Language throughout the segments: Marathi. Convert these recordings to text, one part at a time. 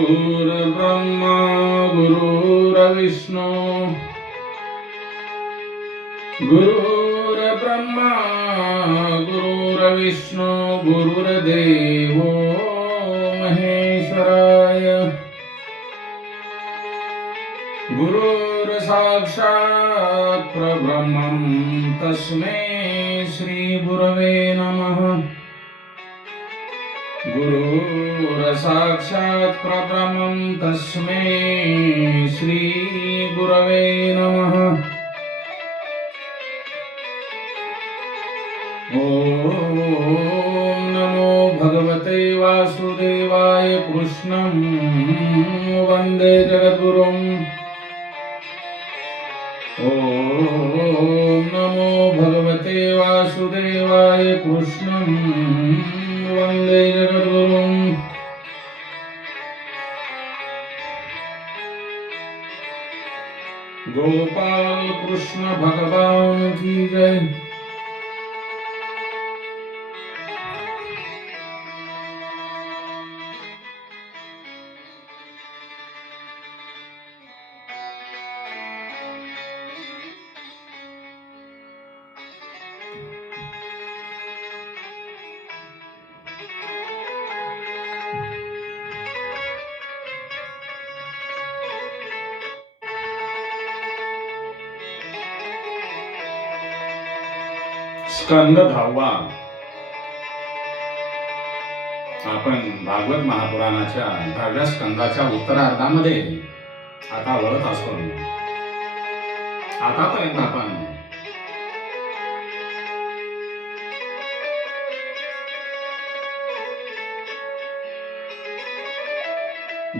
गुरुर्ब्रह्मा गुरुर्विष्णू गुरुर्ब्रह्मा गुरुर्विष्णू गुरुर्देवो महेश्वराय गुरुर्साक्षात् परब्रह्मं तस्मै श्री गुरवे नमः। गुरुर्साक्षात् परब्रह्मं तस्मै श्री गुरवे नमः। ओम नमो भगवते वासुदेवाय कृष्णं वंदे जगद्गुरुम्। ओम नमो भगवते वासुदेवाय कृष्णं वंदे जगद्गुरुम्। गोपाल कृष्ण भगवान की जय। स्कंद 10वा। आपण भागवत महापुराणाच्या 10व्या स्कंदाच्या उत्तरार्धामध्ये आता वळत असून आतापर्यंत आपण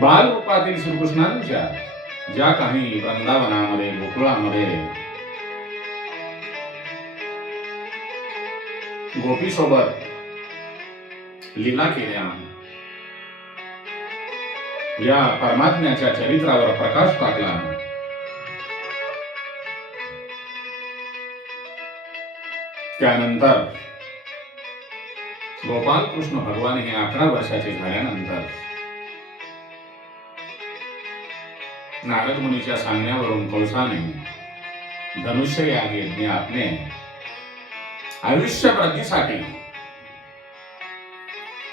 बाल रूपातील श्रीकृष्णांच्या ज्या काही वृंदावनामध्ये गोकुळामध्ये गोपी सोबत लीला केल्या, या परमात्म्याच्या चरित्रावर प्रकाश टाकला। त्यानंतर गोपाल कृष्ण भगवान हे 11 वर्षाचे झाल्यानंतर नारद मुनीच्या सांगण्यावरून कंसाने धनुष्य याग यज्ञ आपले आयुष्य वृद्धीसाठी,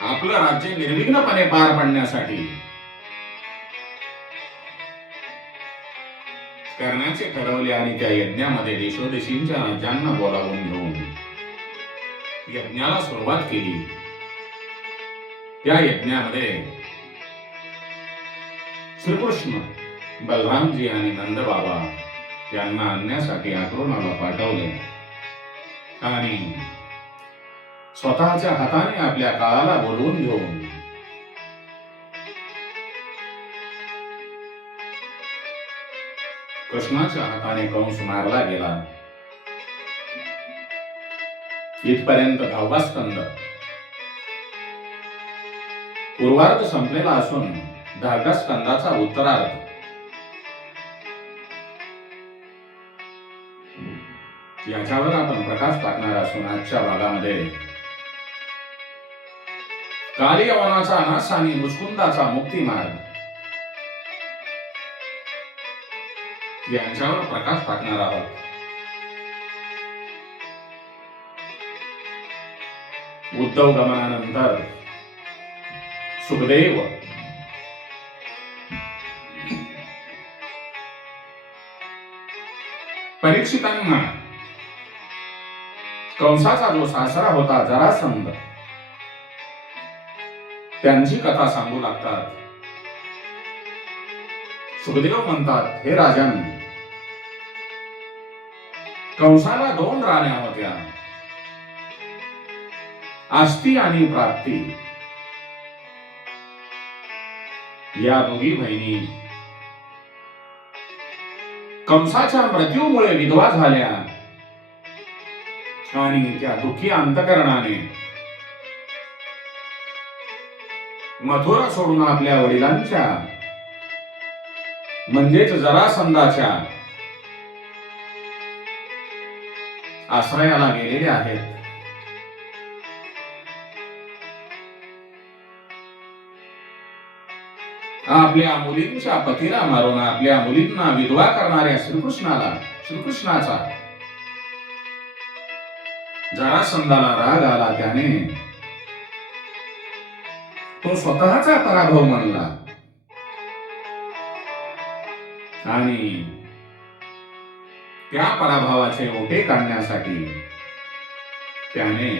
आपलं राज्य निर्विघ्नपणे पार पाडण्यासाठी करण्याचे ठरवले आणि त्या यज्ञामध्ये देशोदेशींच्या राजांना बोलावून घेऊन यज्ञाला सुरुवात केली। त्या यज्ञामध्ये श्रीकृष्ण, बलरामजी आणि नंद बाबा यांना आणण्यासाठी आक्रोनाला पाठवले आणि स्वतःच्या हाताने आपल्या काळाला बोलवून घेऊन कृष्णाच्या हाताने कंस मारला गेला। इथपर्यंत 10वा स्कंद पूर्वार्ध संपलेला असून 10व्या स्कंदाचा उत्तरार्ध याच्यावर आपण प्रकाश टाकणार असून आजच्या भागामध्ये काली यवनाचा नाश आणि मुचकुंदाचा मुक्तिमार्ग यांच्यावर प्रकाश टाकणार आहोत। उद्धव गमनानंतर सुखदेव परीक्षितांना कंसाचा जो सासरा होता जरासंध त्यांची कथा सांगू लागतात। सुखदेव म्हणतात, हे राजन, कंसाला 2 राण्या होत्या, आस्ती आणि प्राप्ती। या दोघी बहिणी कंसाच्या मृत्यूमुळे विधवा झाल्या आणि त्या दुःखी अंतकरणाने मथुरा सोडून आपल्या वडिलांच्या म्हणजेच जरासंधाच्या आश्रयाला गेलेले आहेत. आपल्या मुलींच्या पतीला मारून आपल्या मुलींना विधवा करणाऱ्या श्रीकृष्णाचा जरासंधाला राग आला. त्याने तो स्वतःचा पराभव मानला आणि त्या पराभवाचे ओटे काढण्यासाठी त्याने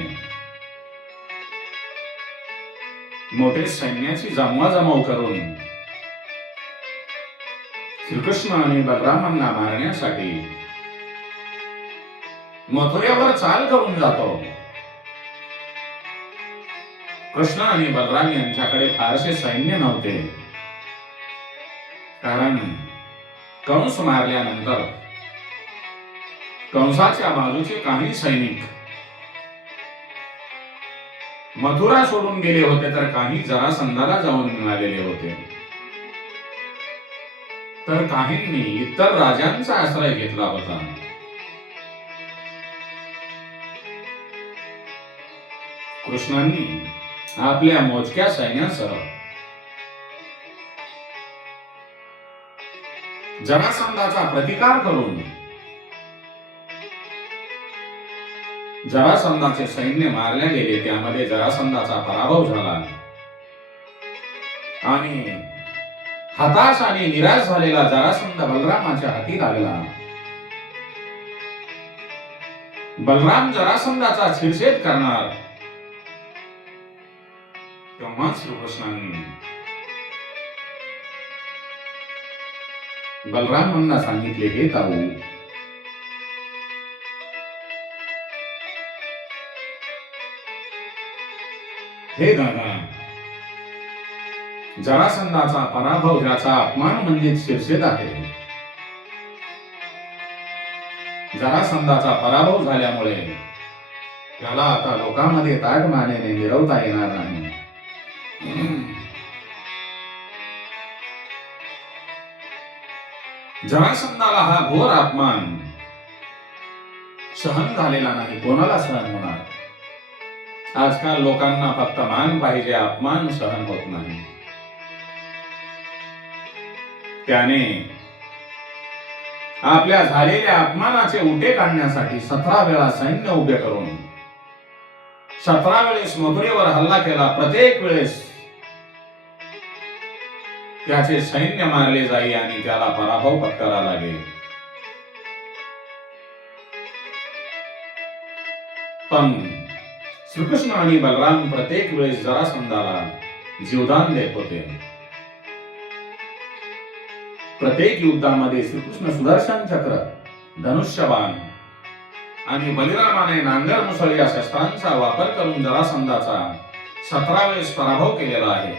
मोठे सैन्याची जमवाजमव करून श्रीकृष्ण आणि बलरामांना मारण्यासाठी मथुरेवर चाल करून जातो. कृष्ण आणि बलराम यांच्याकडे फारसे सैन्य नव्हते, कारण कंस मारल्यानंतर कंसाच्या बाजूचे काही सैनिक मथुरा सोडून गेले होते, तर काही जरासंधाला जाऊन मिळालेले होते, तर काहींनी इतर राजांचा आश्रय घेतला होता. कृष्णांनी आपल्या मोजक्या सैन्यासह जरासंधाचा प्रतिकार करून जरासंधाचे सैन्य मारले गेले. त्यामध्ये जरासंधाचा पराभव झाला आणि हताश आणि निराश झालेला जरासंध बलरामाच्या हाती लागला. बलराम जरासंधाचा शिरछेद करणार, तेव्हा श्रीकृष्णांनी बलरामांना सांगितले, हे ताऊ, हे दादा, जरासंधाचा पराभव, त्याचा अपमान म्हणजे शिरछेद आहे. जरासंधाचा पराभव झाल्यामुळे त्याला आता लोकांमध्ये ताठमानेने मिरवता येणार नाही. जरासंधाला हा घोर अपमान सहन झालेला नाही. कोणाला सहन होणार? आजकाल लोकांना फक्त मान पाहिजे, अपमान सहन होत नाही. त्याने आपल्या झालेल्या अपमानाचे उटे काढण्यासाठी 17 वेळा सैन्य उभे करून 17 वेळेस मथुरेवर हल्ला केला. प्रत्येक वेळेस त्याचे सैन्य मारले जाई आणि त्याला पराभव पत्करावा लागेल. पण श्रीकृष्ण आणि बलराम प्रत्येक वेळेस जरासंधाला जीवदान देत होते. प्रत्येक युद्धामध्ये श्रीकृष्ण सुदर्शन चक्र, धनुष्यबाण आणि बलरामाने नांगर मुसळ या शस्त्रांचा वापर करून जरासंधाचा 17 वेळेस पराभव केलेला आहे.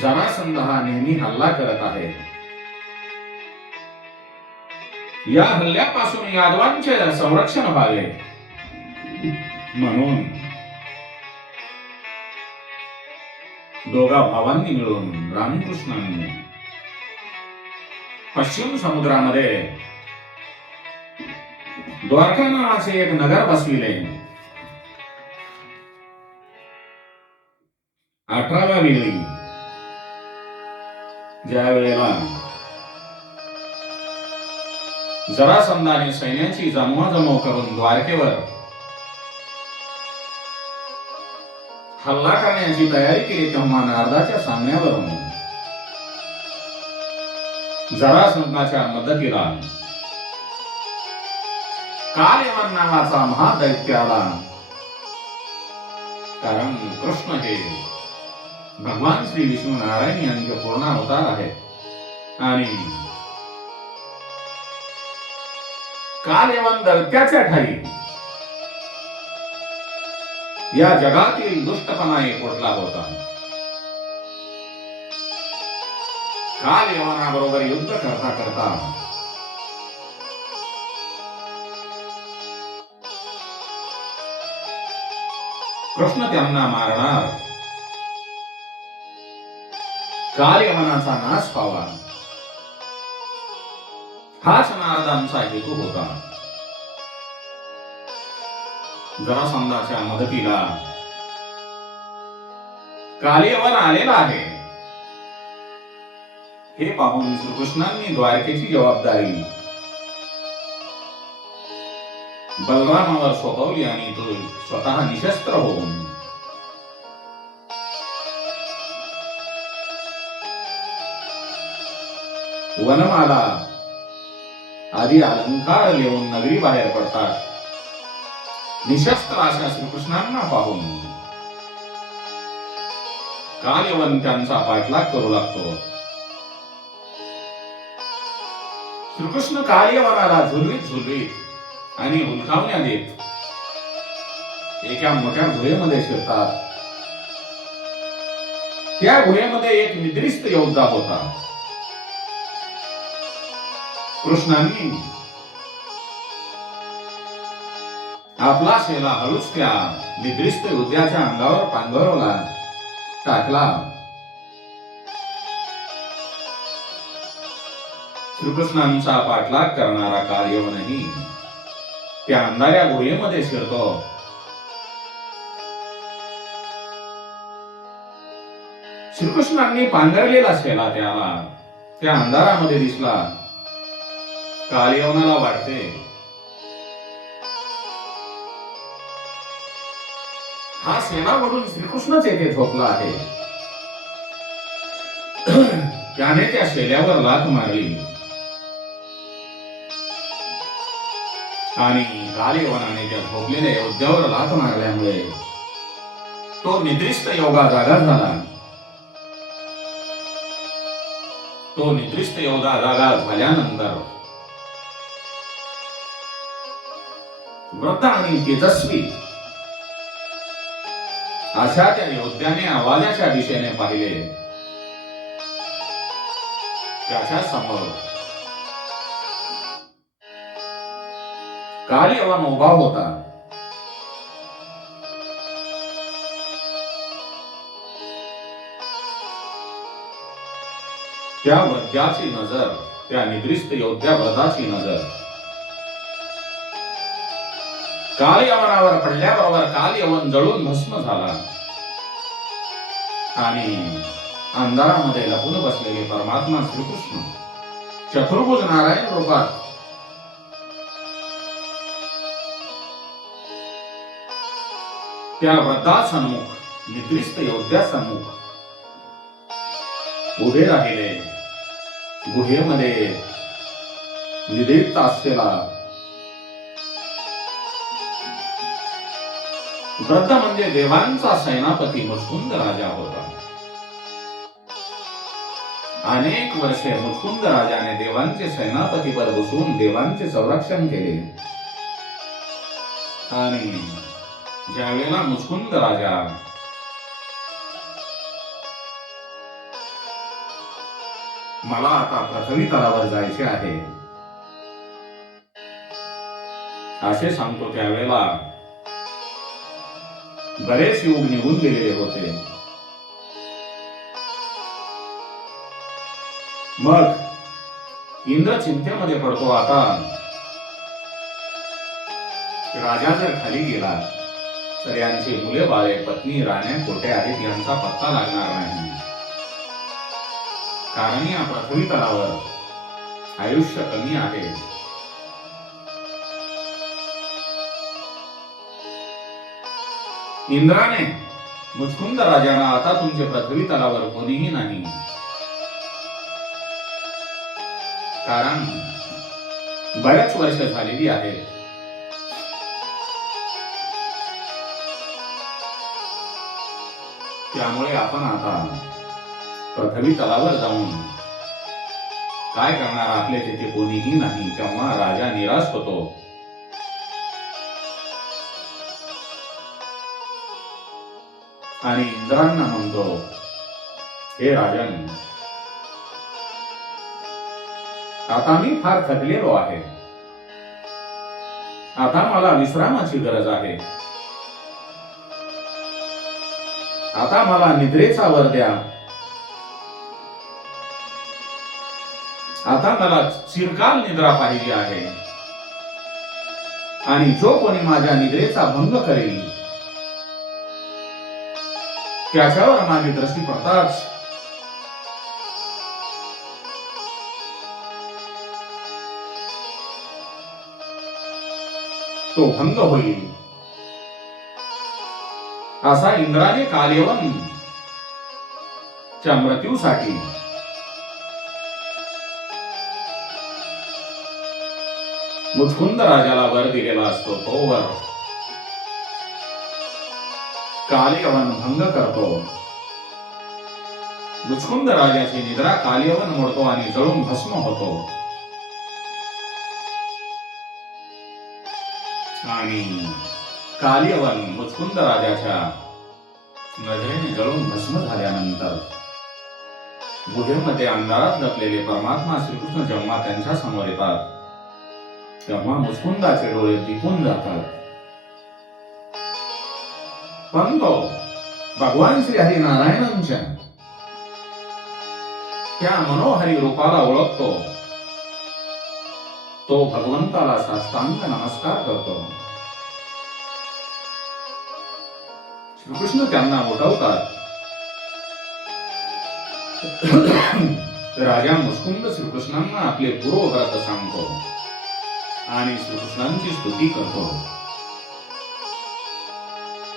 जरासंध हा नेहमी हल्ला करत आहे. या हल्ल्यापासून यादवांचे संरक्षण व्हावे म्हणून दोघा भावांनी मिळून रामकृष्णांनी पश्चिम समुद्रामध्ये द्वारका नावाचे एक नगर बसविले. 18व्या वेळी ज्या वेळेला जरासंधाने सैन्याची जमवाजमव करून द्वारकेवर हल्ला करण्याची तयारी केली, तेव्हा नारदाच्या सामन्यावरून जरासंधाच्या मदतीला कालयवन नावाचा महादैत्य आला. कारण कृष्ण हे भगवान श्री विष्णू नारायण यांचे पूर्ण अवतार आहेत आणि कालयवन दैत्याच्या ठाई या जगातील दुष्टपणा एक उठला होता. कालयवनाबरोबर युद्ध करता करता कृष्ण त्यांना मारणार, काल यवनाचा नाश व्हावा, हाच नारदांचा हेतू होता. जरासंधाच्या मदतीला कालयवन आलेला आहे हे पाहून श्रीकृष्णांनी द्वारकेची जबाबदारी बलरामावर सोपवली आणि तो स्वतः निशस्त्र होऊन वनमाला आदी अलंकार घेऊन नगरी बाहेर पडतात. निशस्त्र अशा श्रीकृष्णांना पाहून कालयवन त्यांचा पाठलाग करू लागतो. श्रीकृष्ण कालयवनाला झुलवीत झुलवीत आणि हुलकावण्या देत एका मोठ्या गुहेमध्ये शिरतात. त्या गुहेमध्ये एक निद्रिस्त योद्धा होता. कृष्णांनी आपला शेला हळूच त्या निद्रिस्त योद्ध्याच्या अंगावर पांघरवला, टाकला. श्रीकृष्णांचा पाठलाग करणारा कालयवनही त्या अंधाऱ्या गुहेमध्ये शिरतो. श्रीकृष्णांनी पांघरलेला शेला त्याला त्या अंधारामध्ये दिसला. कालयवनाला वाटते हा सेना म्हणून श्रीकृष्णच येथे झोपला आहे. त्याने त्या शेल्यावर लाथ मारली आणि कालयवनाने त्या झोपलेल्या योद्ध्यावर लाथ मारल्यामुळे तो निद्रिस्त योगा जागा झाला. तो निद्रिस्त योगा जागा झाल्यानंतर वृद्ध आणि तेजस्वी अशा त्या योद्ध्याने आवाजाच्या दिशेने पाहिले. त्याच्या समोर कालयवन उभा होता. त्या वृद्धाची नजर, त्या निद्रिस्त योद्ध्या वृद्धाची नजर कालयवनावर पडल्याबरोबर कालयवन जळून भस्म झाला आणि अंधारामध्ये लपून बसलेले परमात्मा श्रीकृष्ण चतुर्भुज नारायण रूपात त्या वृद्धासन्मुख, निद्रिस्त योद्ध्यासन्मुख उभे राहिले. गुहेमध्ये निद्रित असलेला वृद्ध म्हणजे देवांचा सेनापती मुचकुंद राजा होता. अनेक वर्षे मुचकुंद राजाने देवांचे सेनापती पद बसून देवांचे संरक्षण केले. आणि ज्यावेळेला मुचकुंद राजा मला आता पृथ्वी तलावर जायचे आहे असे सांगतो, त्यावेळेला बरेच युग निघून गेलेले होते. मग इंद्र चिंतेमध्ये पडतो. आता राजा जर खाली गेला तर यांची मुले बाळे, पत्नी, राण्या कोठे आहेत यांचा पत्ता लागणार नाही. कारण या पृथ्वी तलावर आयुष्य कमी आहे. इंद्राने मुचकुंद राजांना आता तुमचे पृथ्वी तलावर कोणीही नाही, कारण बऱ्याच वर्ष झालेली आहेत. त्यामुळे आपण आता पृथ्वी तलावर जाऊन काय करणार, आपले तिथे कोणीही नाही. तेव्हा राजा निराश होतो. आणि इंद्रांना म्हणतो, हे राजन, आता मी फार थकलेलो आहे. आता मला विश्रामाची गरज आहे. आता मला निद्रेचा वर द्या. आता मला चिरकाल निद्रा पाहिजे आहे. आणि जो कोणी माझ्या निद्रेचा भंग करेल त्याच्यावर माझी दृष्टी पडताच तो भंग होईल. असा इंद्राने कालयवन च्या मृत्यूसाठी मुचकुंद राजाला वर दिलेला असतो. तो वर कालयवन भंग करतो. मुचकुंद राजाची निद्रा कालयवन मोडतो आणि जळून भस्म होतो. आणि कालयवन मुचकुंद राजाच्या नजरेने जळून भस्म झाल्यानंतर गुहेमध्ये अंधारात लपलेले परमात्मा श्रीकृष्ण जेव्हा त्यांच्या समोर येतात तेव्हा मुचकुंदाचे डोळे दिपून जातात. पण तो भगवान श्री हरिनारायणांच्या त्या मनोहरी रूपाला ओळखतो. तो भगवंताला साष्टांग नमस्कार करतो. श्रीकृष्ण त्यांना उठवतात. राजा मुचकुंद श्रीकृष्णांना आपले पूर्वव्रत सांगतो आणि श्रीकृष्णांची स्तुती करतो.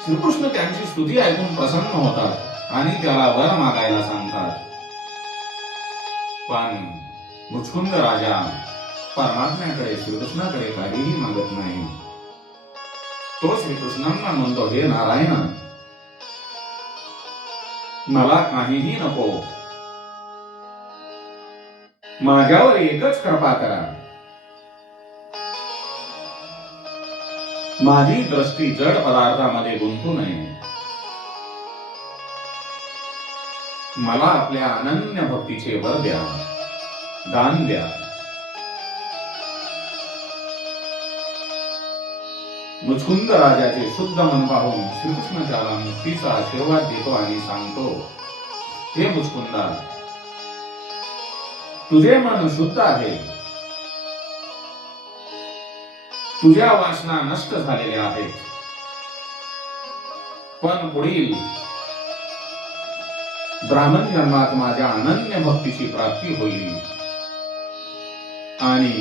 श्रीकृष्ण त्यांची स्तुती ऐकून प्रसन्न होतात आणि त्याला वर मागायला सांगतात. पण मुचकुंद राजा परमात्म्याकडे श्रीकृष्णाकडे काहीही मागत नाही. तो श्रीकृष्णांना म्हणतो, हे नारायण, मला काहीही नको. माझ्यावर एकच कृपा करा. माझी दृष्टी जड पदार्थामध्ये गुंतू नये. मला आपल्या अनन्य भक्तीचे वर द्या, दान द्या. मुचकुंद राजाचे शुद्ध मन पाहून श्रीकृष्ण त्याला मुक्तीचा आशीर्वाद देतो आणि सांगतो, हे मुचकुंदा, तुझे मन शुद्ध आहे. तुझ्या वासना नष्ट झालेल्या आहेत. पण पुढील ब्राह्मण जन्मात माझ्या अनन्य भक्तीची प्राप्ती होईल आणि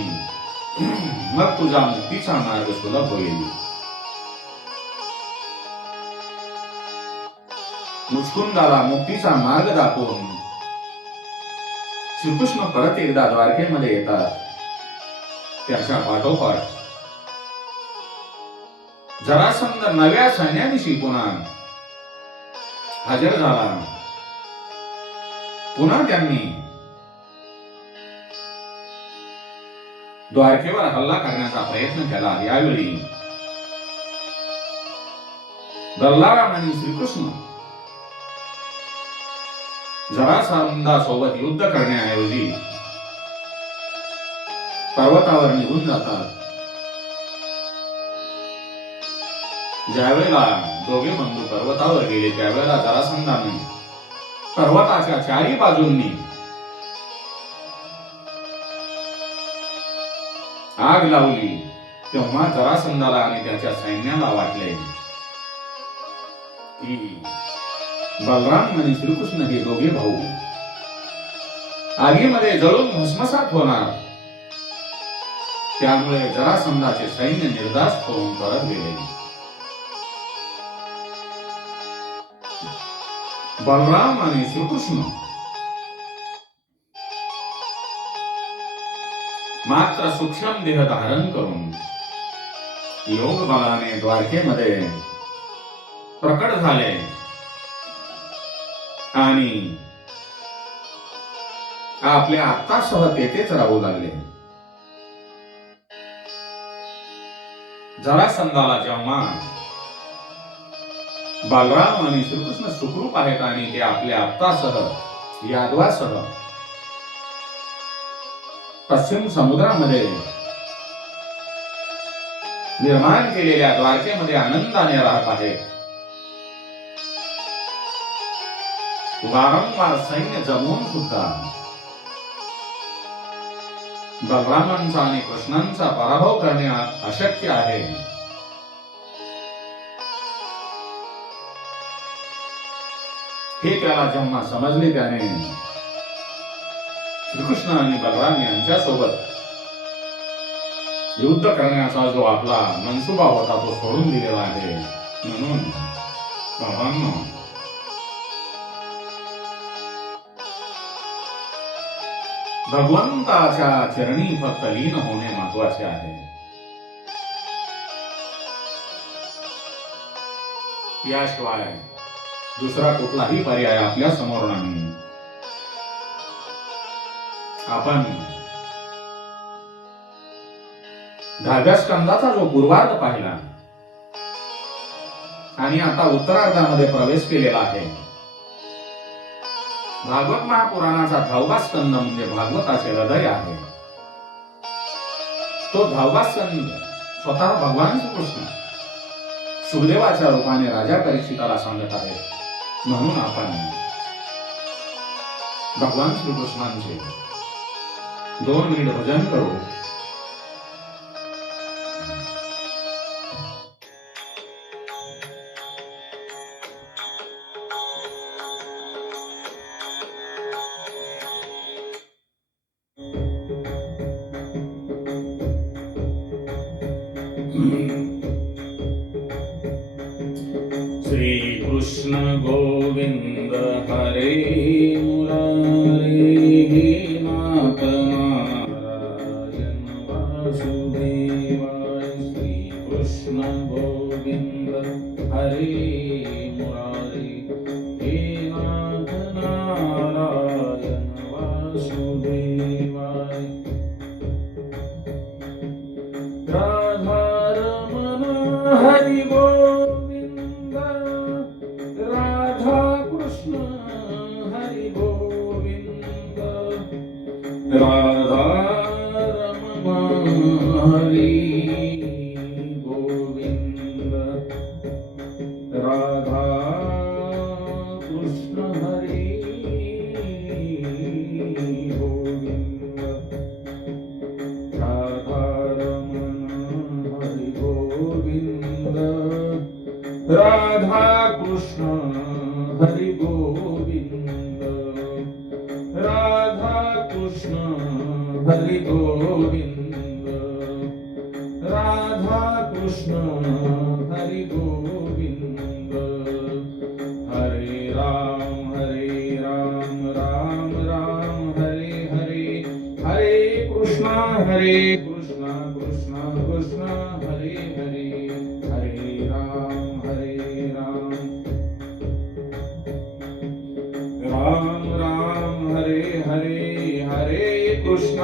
मग तुझा मुक्तीचा मार्ग सुलभ होईल. मुचकुंदाला मुक्तीचा मार्ग दाखवून श्रीकृष्ण परत एकदा द्वारकेमध्ये येतात. त्याच्या पाठोपाठ जरासंध नव्या सैन्यानिशी पुन्हा हजर झाला. पुन्हा त्यांनी द्वारकेवर हल्ला करण्याचा प्रयत्न केला. यावेळी बलराम आणि श्रीकृष्ण जरासंधासोबत युद्ध करण्याऐवजी पर्वतावर निघून जातात. ज्यावेळेला दोघे बंधू पर्वतावर गेले त्यावेळेला जरासंधाने पर्वताच्या चारी बाजूंनी आग लावली. तेव्हा जरासंधाला आणि त्याच्या सैन्याला वाटले की बलराम आणि श्रीकृष्ण हे दोघे भाऊ आगीमध्ये जळून भस्मसात होणार. त्यामुळे जरासंधाचे सैन्य निर्दास्त होऊन परत गेले. बलराम आणि श्रीकृष्ण मात्र सूक्ष्म देह धारण करून योग बलाने द्वारकेमध्ये प्रकट झाले आणि आपल्या आत्तासह तेथेच राहू लागले. जरासंधाला जेव्हा बलराम आणि श्रीकृष्ण सुखरूप आहेत आणि ते आपल्या आप्तासह यादवासह पश्चिम समुद्रामध्ये निर्माण केलेल्या द्वारकेमध्ये आनंदाने राहत आहेत, वारंवार सैन्य जमवून सुद्धा बलरामांचा आणि कृष्णांचा पराभव करणे अशक्य आहे. हे त्याला जेव्हा समजले त्याने श्रीकृष्ण आणि बलराम यांच्या सोबत युद्ध करण्याचा जो आपला मनसुबा होता तो सोडून दिलेला आहे. म्हणून भावांनो, भगवंताच्या चरणी फक्त लीन होणे महत्वाचे आहे. याशिवाय दुसरा कुठलाही पर्याय आपल्या समोर नाही. आपण 10व्या स्कंदाचा जो पूर्वार्ध पाहिला आणि आता उत्तरार्धामध्ये प्रवेश केलेला आहे. भागवत महापुराणाचा 10वा स्कंद म्हणजे भागवताचे हृदय आहे. तो 10वा स्कंद स्वतः भगवान श्रीकृष्ण सुखदेवाच्या रूपाने राजा परीक्षिताला सांगत आहे. म्हणून आपण भगवान श्रीकृष्णांचे 2 मिनिट भजन करू. श्री कृष्ण गोविंद हरे मुरारे हे नाथ नारायण वासुदेवाय. श्री कृष्ण गोविंद हरे मुरारे हे नाथ नारायण वासुदेवाय. राधारमण हरि गोविंद, राधा कृष्ण हरि गोविंद, राधारमण हरि गोविंद, राधा कृष्ण हरि गोविंद, राधारमण हरि गोविंद, राधा कृष्ण हरि गोविंद, राधा कृष्ण हरि गोविंद, राधा कृष्ण हरि गोविंद. हरे राम राम राम हरे हरे, हरे कृष्ण कृष्ण कृष्ण हरे हरे, हरे राम राम राम हरे हरे, हरे कृष्ण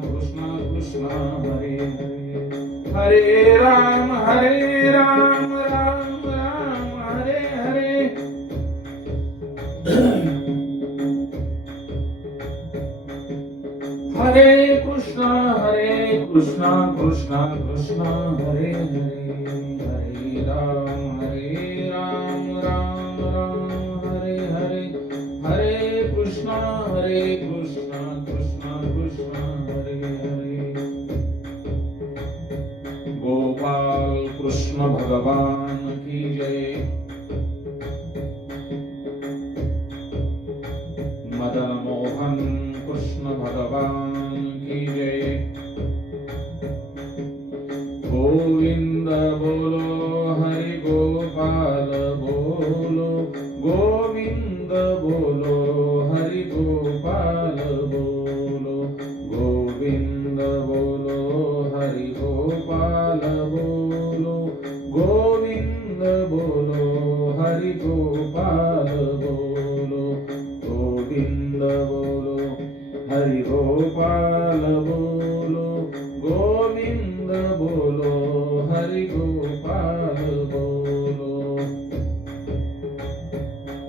कृष्ण कृष्ण हरे हरे, हरे राम राम राम हरे हरे. हरे कृष्ण कृष्ण कृष्ण हरे हरे, हरे राम राम राम हरे हरे, हरे कृष्ण कृष्ण कृष्ण हरे हरे. गोपाल कृष्ण भगवान की जय. मदन मोहन कृष्ण भगवान